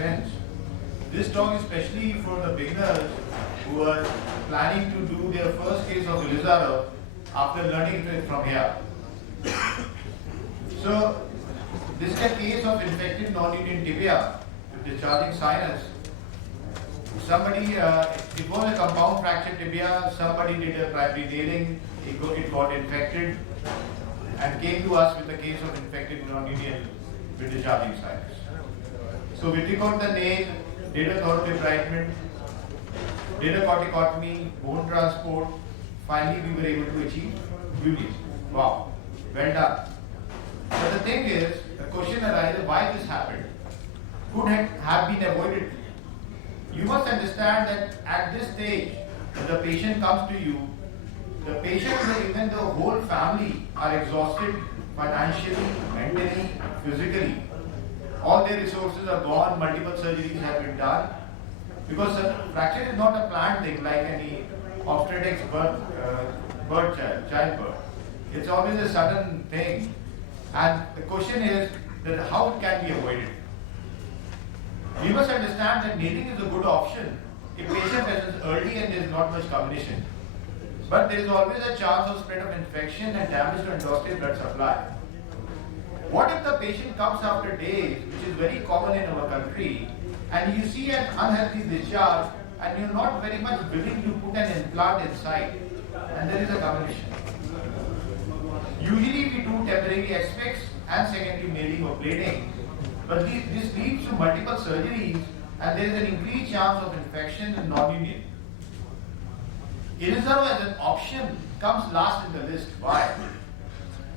friends. This talk is especially for the beginners who are planning to do their first case of Ilizarov after learning it from here. So, this is a case of infected non-union tibia with discharging sinus. Somebody, it was a compound fracture tibia, somebody did a primary nailing, it got infected and came to us with a case of infected non-union with discharging sinus. So we took out the nail, did a thorough debridement, did a corticotomy, bone transport, finally we were able to achieve beauty. Wow, well done. But the thing is, the question arises why this happened. Could have been avoided. You must understand that at this stage, when the patient comes to you, the patient or even the whole family are exhausted financially, mentally, physically. All their resources are gone, multiple surgeries have been done. Because fracture is not a planned thing like any obstetrics childbirth. It's always a sudden thing. And the question is that how it can be avoided. You must understand that nailing is a good option if patient presents early and there is not much combination. But there is always a chance of spread of infection and damage to endoscopic blood supply. What if the patient comes after days, which is very common in our country, and you see an unhealthy discharge and you're not very much willing to put an implant inside, and there is a combination. Usually we do temporary aspects and secondary nailing or plating, but this leads to multiple surgeries and there is an increased chance of infection and non-union. Ilizarov as an option comes last in the list. Why?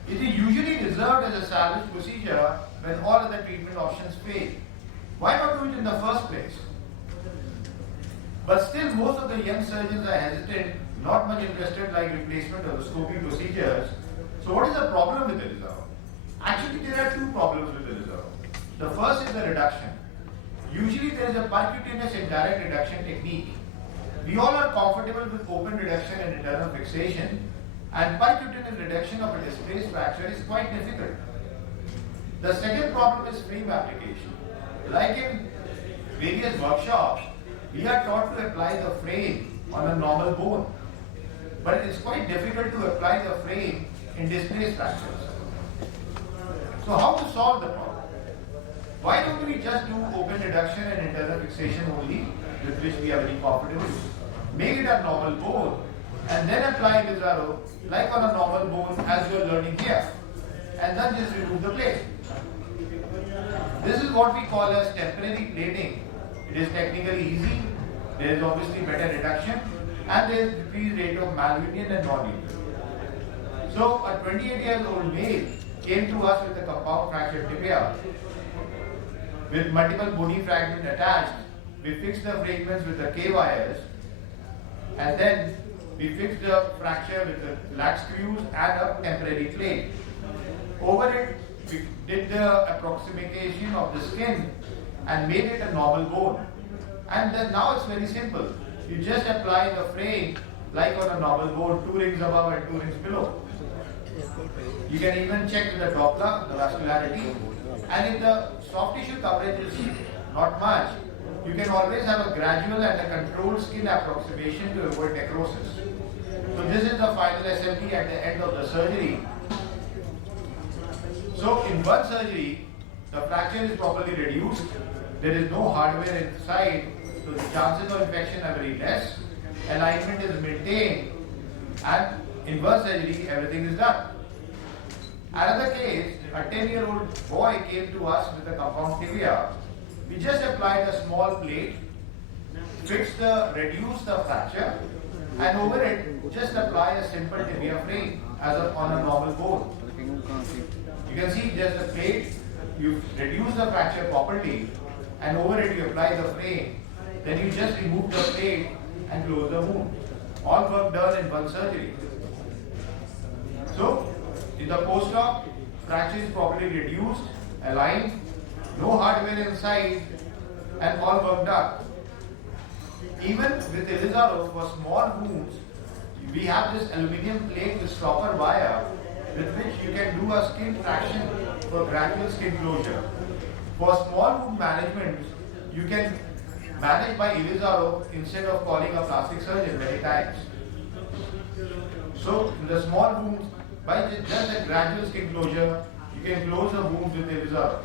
It is usually reserved as a salvage procedure when all other treatment options fail. Why not do it in the first place? But still most of the young surgeons are hesitant, not much interested like replacement or the scoping procedures. So what is the problem with Ilizarov? Actually there are two problems with Ilizarov. The first is the reduction. Usually there is a percutaneous indirect reduction technique. We all are comfortable with open reduction and internal fixation, and percutaneous reduction of a displaced fracture is quite difficult. The second problem is frame application. Like in various workshops, we are taught to apply the frame on a normal bone, but it is quite difficult to apply the frame in displaced fractures. So how to solve the problem? Why don't we just do open reduction and internal fixation only, with which we are very comfortable? Make it a normal bone and then apply Ilizarov like on a normal bone as you are learning here, and then just remove the plate. This is what we call as temporary plating. It is technically easy, there is obviously better reduction, and there is decreased rate of malunion and non-union. So a 28-year-old male came to us with a compound fracture tibia with multiple bony fragments attached. We fixed the fragments with the K wires, and then we fixed the fracture with the lat screws and a temporary plate. Over it, we did the approximation of the skin and made it a normal bone. And then now it's very simple. You just apply the frame like on a normal bone, 2 rings above and 2 rings below. You can even check with the Doppler, the vascularity. And if the soft tissue coverage is not much, you can always have a gradual and a controlled skin approximation to avoid necrosis. So this is the final assembly at the end of the surgery. So in one surgery, the fracture is properly reduced. There is no hardware inside, so the chances of infection are very less. Alignment is maintained, and in one surgery, everything is done. Another case, a 10-year-old boy came to us with a compound tibia. We just applied a small plate, reduced the fracture, and over it, just apply a simple tibia frame on a normal bone. You can see just the plate, you reduce the fracture properly, and over it you apply the frame. Then you just remove the plate and close the wound. All work done in one surgery. So, in the post-op, fracture is properly reduced, aligned, no hardware inside, and all work done. Even with Ilizarov, for small wounds, we have this aluminium plate with stopper wire with which you can do a skin traction for gradual skin closure. For small wound management, you can manage by Ilizarov instead of calling a plastic surgeon many times. So the small wounds, by just a gradual skin closure, you can close the wounds with Ilizarov.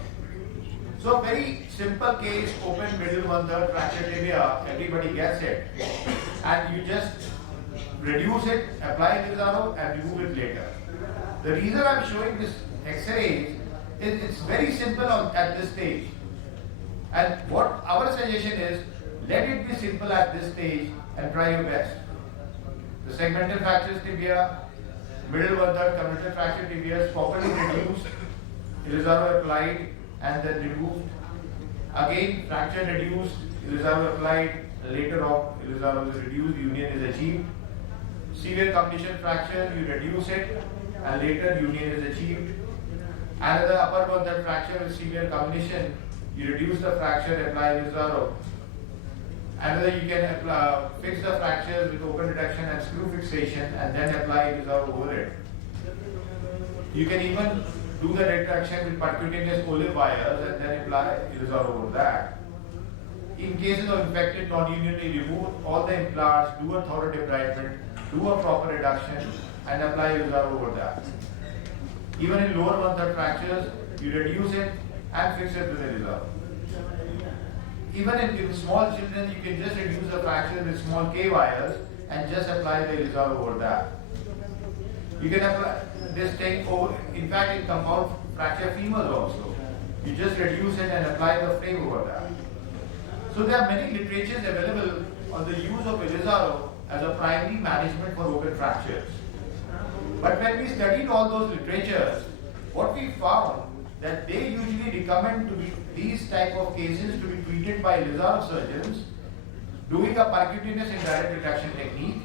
So very simple case, open middle 1/3 fracture tibia, everybody gets it. And you just reduce it, apply Ilizarov and remove it later. The reason I am showing this X-ray is it's very simple at this stage. And what our suggestion is, let it be simple at this stage and try your best. The segmental fractures tibia, middle 1/3 comminuted fracture tibia is properly reduced, Ilizarov applied and then removed. Again, fracture reduced, Ilizarov applied, later on Ilizarov is reduced, union is achieved. Severe condition fracture, you reduce it and later union is achieved. Another upper 1/3 fracture with severe combination, you reduce the fracture, apply Ilizarov. Another, you can fix the fractures with open reduction and screw fixation and then apply Ilizarov over it. You can even do the reduction with percutaneous olive wires and then apply Ilizarov over that. In cases of infected non-unionally, remove all the implants, do a thorough debridement, do a proper reduction and apply Ilizarov over that. Even in lower 1/3 fractures, you reduce it and fix it with Ilizarov. Even in small children, you can just reduce the fracture with small K wires and just apply the Ilizarov over that. You can apply this thing over, in fact, in compound fracture femurs also. You just reduce it and apply the frame over that. So there are many literatures available on the use of Ilizarov as a primary management for open fractures. But when we studied all those literatures, what we found that they usually recommend to be these type of cases to be treated by Ilizarov surgeons doing a percutaneous indirect reduction technique,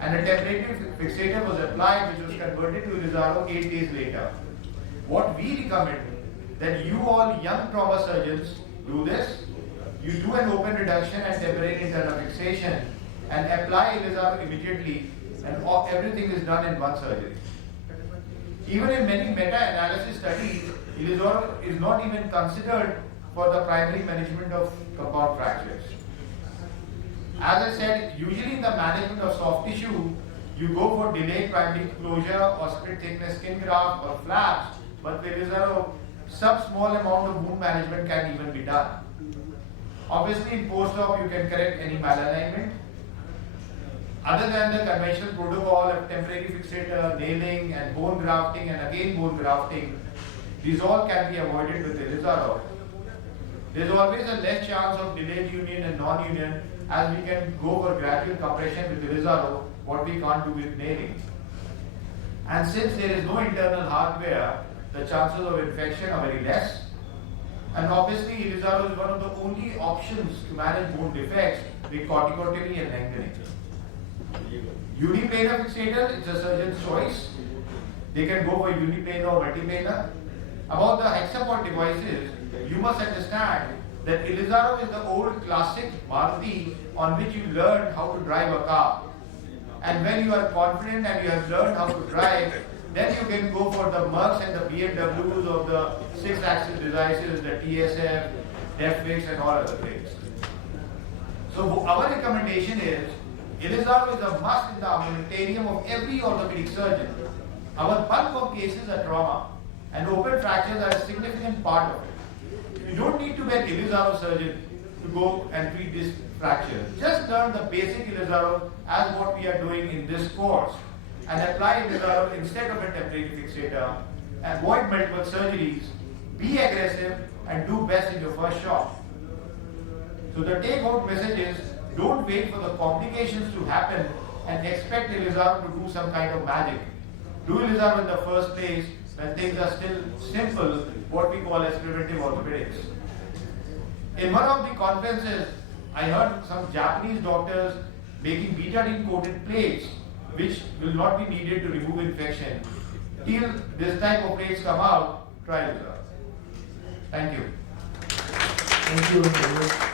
and a temporary fixator was applied which was converted to Ilizarov 8 days later. What we recommend that you all young trauma surgeons do this, you do an open reduction and temporary internal fixation and apply Ilizarov immediately, and everything is done in one surgery. Even in many meta-analysis studies, Ilizarov is not even considered for the primary management of compound fractures. As I said, usually in the management of soft tissue, you go for delayed primary closure or split thickness skin graft or flaps, but with Ilizarov, some small amount of wound management can even be done. Obviously, in post-op, you can correct any malalignment. Other than the conventional protocol of temporary fixator, nailing and bone grafting and again bone grafting, these all can be avoided with Ilizarov. There is always a less chance of delayed union and non-union, as we can go for gradual compression with Ilizarov, what we can't do with nailing. And since there is no internal hardware, the chances of infection are very less. And obviously, Ilizarov is one of the only options to manage bone defects with corticotomy and lengthening. Uniplanar fixator, it's a surgeon's choice. They can go for uniplanar or multiplanar. About the hexapod devices, you must understand that Ilizarov is the old classic Maruti on which you learned how to drive a car. And when you are confident and you have learned how to drive, then you can go for the Mercs and the BMWs of the 6-axis devices, the TSF, DefFix and all other things. So our recommendation is, Ilizarov is a must in the armamentarium of every orthopedic surgeon. Our bulk of cases are trauma, and open fractures are a significant part of it. You don't need to be an Ilizarov surgeon to go and treat this fracture. Just learn the basic Ilizarov as what we are doing in this course, and apply Ilizarov instead of a temporary fixator. Avoid multiple surgeries, be aggressive, and do best in your first shot. So the take-home message is, don't wait for the complications to happen and expect Ilizarov to do some kind of magic. Do Ilizarov in the first place when things are still simple, what we call as preventive orthopedics. In one of the conferences, I heard some Japanese doctors making betadine coated plates which will not be needed to remove infection. Till this type of plates come out, try Ilizarov. Thank you. Thank you.